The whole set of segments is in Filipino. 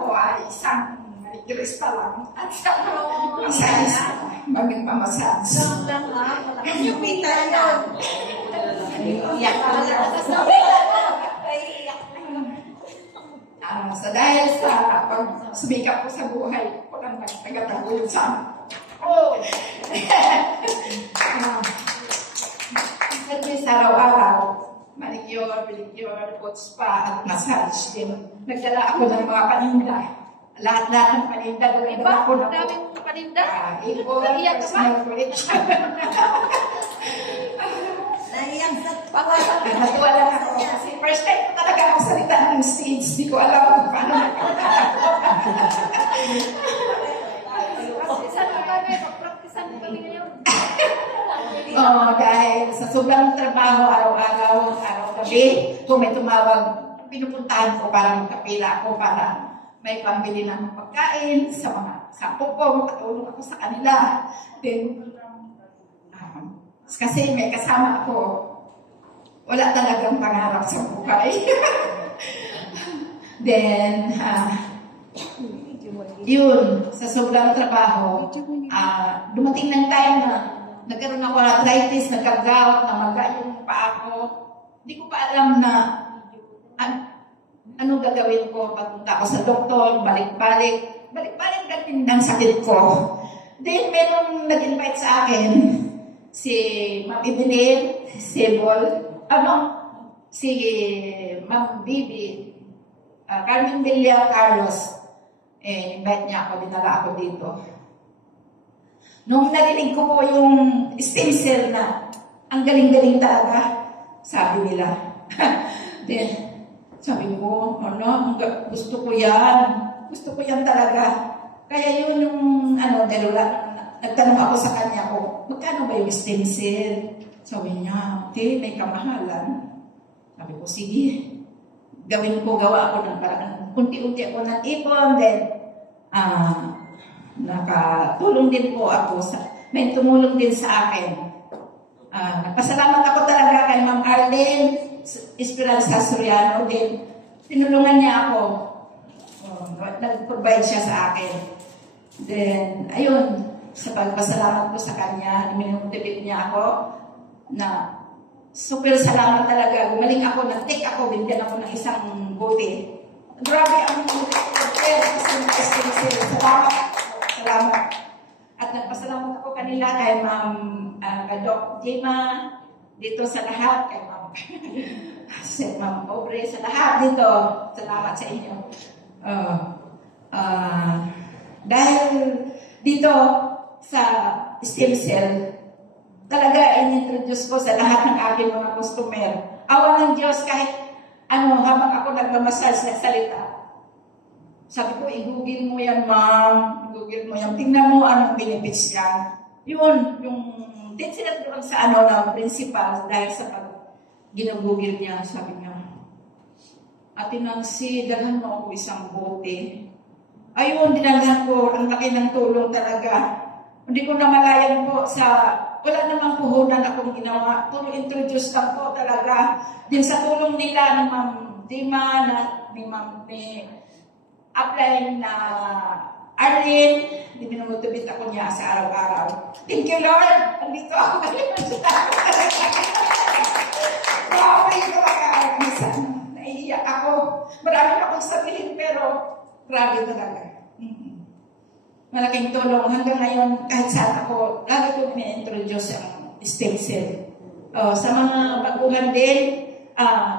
Ako ay isang manicurista lang at sa massage, maging mamasage. Yung pita yun. Iyak ka lang. So dahil sa pagsumikap ko sa buhay, ako lang nagtagataguyod sa service araw-araw, manicure, pedicure, foot spa, at massage din. Nagdala ako ng mga paninda. Lahat-lahat ng paninda, dala ako na po. Daming paninda? Iiyak personal collection. Naiyak sa pangalan. Natuwa lang ako. Kasi first time ko talaga ako salita ng stage. Di ko alam kung paano Praktisan mo kami ngayon. Dahil sa sobrang trabaho, araw-gabi, kung may tumawag, pinupuntahan ko para magkapila ako para may pambili ng pagkain sa mga sapo ko, makatulong ako sa kanila. Then, kasi may kasama ako, wala talagang pangarap sa buhay. Then, yun, sa sobrang trabaho, dumating ng time na nagkaroon ako ng arthritis, nagka-gout, namaga yung paa ko. Hindi ko pa alam na ano gagawin ko. Pagpunta ako sa doktor, balik-balik din ng sakit ko. Then, merong nag-invite sa akin, si Ma'am Evelyn, si Ma'am Bibi, Carmen Delia Carlos, invite niya ako, dinala ako dito. Nung narinig ko po yung stem cell na ang galing-galing talaga, sabi nila. Then, sabi ko, gusto ko yan talaga. Kaya yun yung, nagtanong ako sa kanya ko, magkano ba yung stem cell? Sabi niya, may kamahalan. Sabi ko, sige, gawa ako ng parang, unti-unti ako ng ipon, then, nakatulong din po ako, may tumulong din sa akin. Nagpasalamat ako talaga kay Ma'am Arlene Esperanza Soriano, din, tinulungan niya ako, nag-provide siya sa akin. Then, ayun, sa pagpasalamat ko sa kanya, minutipid niya ako na super salamat talaga. Gumaling ako, nag-take ako, binigyan ako ng isang bote. Grabe ang salamat. At nagpasalamat ako kanila kay Ma'am Doc Jema, dito sa lahat, kay Ma'am Aubrey, sa lahat dito. Salamat sa inyo. Dahil dito sa stem cell, talaga in-introduce ko sa lahat ng aking mga customer. Awa ng Diyos, kahit habang ako nagmamassage, nagsalita. Sabi ko, i-google mo yan, ma'am. I-google mo yan. Tingnan mo anong benefits yan. Yun, yung din sila doon sa ng principal, dahil sa ginagoogle niya, sabi niya, Ate Nancy, dalhan mo ako isang bote. Ayun, dinalhan ko, ang laki ng tulong talaga. Hindi ko namalayan po wala namang puhunan akong ginawa. Introduce lang po talaga. Din sa tulong nila ni Ma'am Dima, ni Ma'am apply na Arlene, dinumutubit ako niya sa araw-araw. Thank you, Lord. Andito ako. Grabe ko minsan. Naiiyak ako. Marami akong sabihin, pero grabe talaga. Malaking tulong. Hanggang ngayon, kahit saan ako, lagi ko na-introduce ang stem cell. Sa mga baguhan din,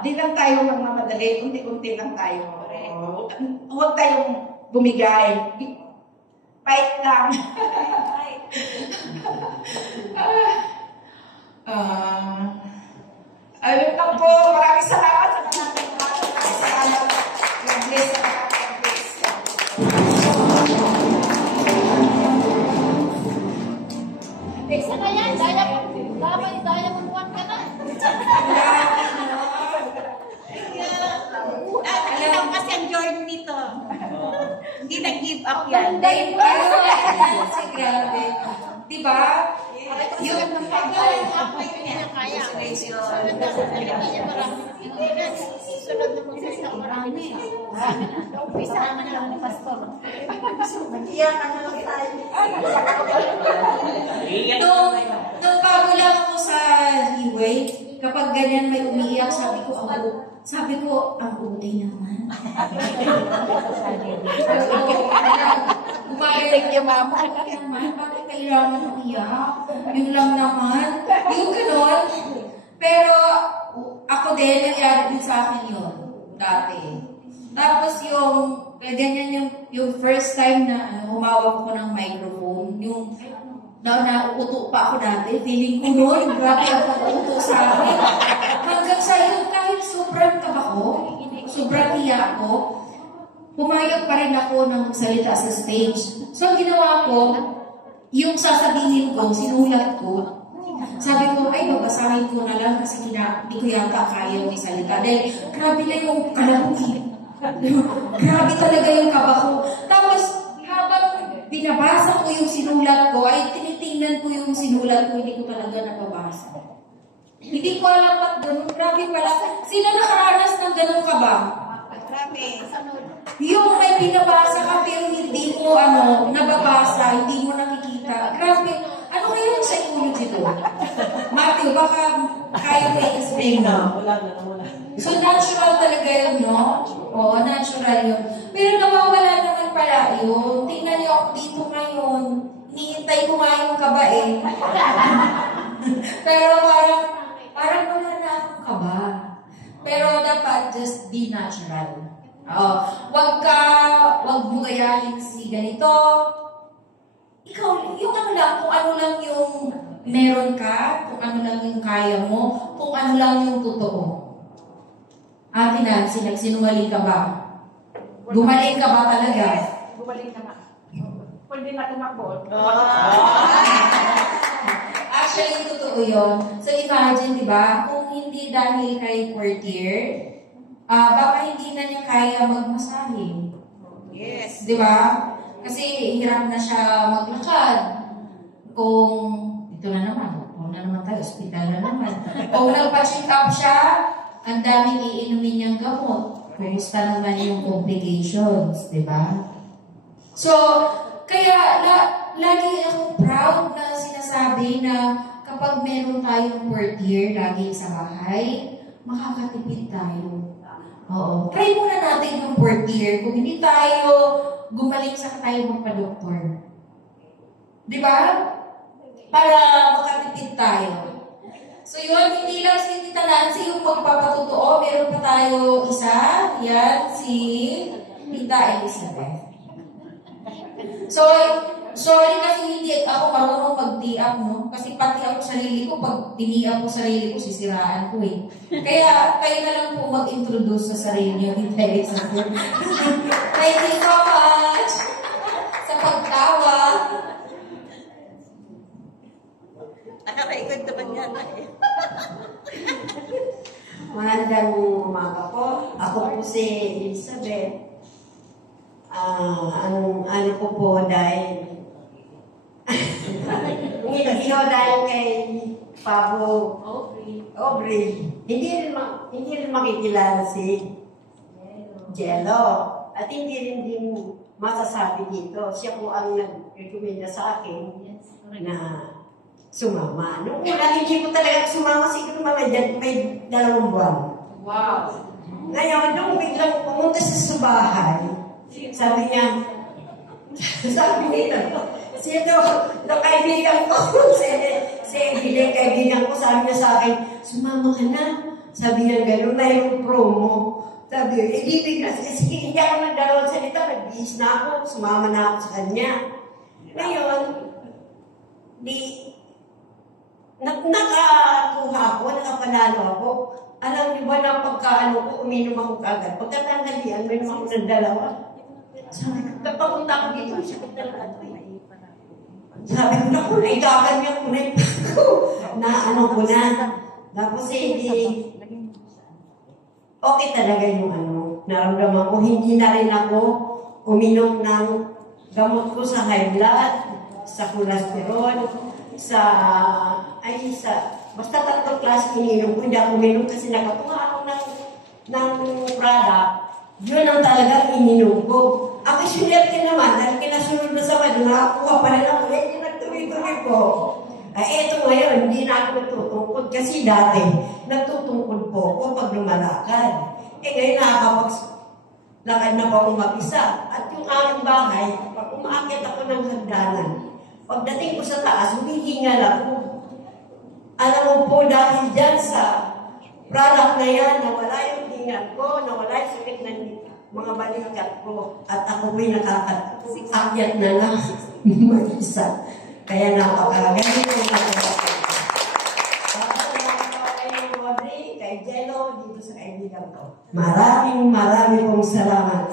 di lang tayo magmamadali, unti-unti lang tayo. Huwag tayong bumigay. Fight lang. Ayun lang po. Maraming salamat sa mga salamat. God bless. Isa na yan, daya mamuhan ka na. Alam kasi ang journey nito. Hindi nag-give up yan. Grabe. Diba? Yung Hindi niya kaya. Hindi niya marami. Sunod na magsalita marami. Umpisa naman lang ni Pastor. Mag-iyak ka na lang tayo. nung bago lang ako sa highway, kapag ganyan may umiiyak, sabi ko, ang okay naman. Gumaling niya, mama. Bakit kailangan umiyak? Yun lang naman. Yung gano'n. Pero, ako din, nangyari din sa akin yun. Dati. Tapos ganyan yung first time na humawak ko ng microphone, yung nauuto pa ako dati, feeling ko noon, grabe ako nauuto sa akin. Hanggang sa yun, kahit sobrang kaba ko, sobrang hiya ko, pumayag pa rin ako ng salita sa stage. So, ang ginawa ko, yung sasabihin ko, sinulat ko, sabi ko, babasahin ko na lang kasi hindi ko yata kaya yung salita. Dahil, grabe na yung kalabuhi. Grabe talaga yung kaba ko. Tapos, habang binabasa ko yung sinulat ko, ay tinitingnan ko yung sinulat ko, hindi ko talaga nababasa. Hindi ko alam ba't ganun. Grabe pala. Sino nakaranas ng ganun kaba? Grabe. Yung may binabasa ka pero hindi mo nababasa, hindi mo nakikita. Grabe. Ano kaya yung psychology doon? Matthew, baka kaya mo i-explain mo. Wala. So, natural talaga yun, no? Oo, natural yun. Pero nawawala naman pala yun. Tingnan niyo ako dito ngayon. Hinihintay ko nga yung kaba eh. Pero parang wala na akong kaba. Pero dapat just be natural. Wag mo gayahin si ganito. Ikaw, yung kung ano lang yung meron ka, kung ano lang yung kaya mo, kung ano lang yung totoo. Ate Nancy, nagsinungaling ka ba? Gumaling ka ba talaga? Gumaling na nga. Pwede na tumakbo. Actually, totoo yun. So imagine, di ba, kung hindi dahil kay Portier, baka hindi na niya kaya magmasahe. Yes. Di ba? Kasi hirap na siya maglakad. Kung, ito na naman tayo, hospital na naman. Kung nagpa-check up siya, ang daming iinumin niyang gamot. Kumusta naman yung complications, di ba? So, kaya lagi akong proud na sinasabi na kapag meron tayong Portier lagi sa bahay, makakatipid tayo. Oo. Try muna natin yung Portier. Kung hindi tayo gumaling sa tayo magpa-doktor. Di ba? Para makatipid tayo. So yun, hindi lang si Tita Nancy yung magpapatotoo. Meron pa tayo isa. Yan, si Tita Elizabeth. So, sorry kasi hindi ako marunong mag-di-up, no? Kasi pati ako sarili ko, pag di-up ko sarili ko, sisiraan ko eh. Kaya, kayo na lang po mag-introduce sa sarili niyo, Tita Elizabeth. Thank you so much sa pagtawa. Nakakaikot naman yan. Magandang umaga po. Ako po si Elizabeth. Ang ano ko po dahil hindi dahil kay Pablo Aubrey. Hindi rin makikilala si Jello. At hindi rin din masasabi dito. Siya po ang nag-recommenda sa akin na sumama. Noong una, hindi ko talaga sumama. Siguro may 2 buwan. Wow. Ngayon, nung biglang pumunta sa subahay, sabi niya, sino, kaibigan ko, si Evelyn, kaibigan ko, sabi niya sa akin, sumama ka na. Sabi niya, gano'n na yung promo. Sabi niya, ibig na, kasi hindi ako nagdalawang salita, nag-iis na ako, sumama na ako sa kanya. Ngayon, nakakuha ako, nakapanalo ako. Alam niyo ba na pagkaano ko, uminom ako kagad. Pagkatanghalian, may naman ako ng 2. Sabi ko, papunta ako dito, sakit talaga ito. Sabi ko, naku, naikaganyan ko na na ano ko na. Tapos hindi, okay talaga yung naramdaman ko. Hindi na rin ako uminom ng gamot ko sa high blood. sa cholesterol, basta 3 klase ininom ko. Hindi ako uminom kasi nakakuha ako ng product. Yun ang talagang ininom ko. Ako swerte naman, dahil kinasunod na sa wala, nakakuha pa rin ako. Eh, nagtuloy-tuloy ko. Eto ngayon, hindi na ako nagtutungkod kasi dati, nagtutungkod po ako pag lumalakad. Ngayon nakakapaglakad na po ako mag-isa. At yung aking bahay, pag umaakit ako ng hagdanan, pagdating ko sa taas, humihingal ako. Alam mo po, dahil dyan sa product na yan, nawala yung hingal ko, nawala yung sulit ng mga balikat ko, at ako po'y nakakakyat na lang mag-isa. Kaya napakagaling ko na ito. Kay Jello, dito sa kaibigan ko. Maraming pong salamat.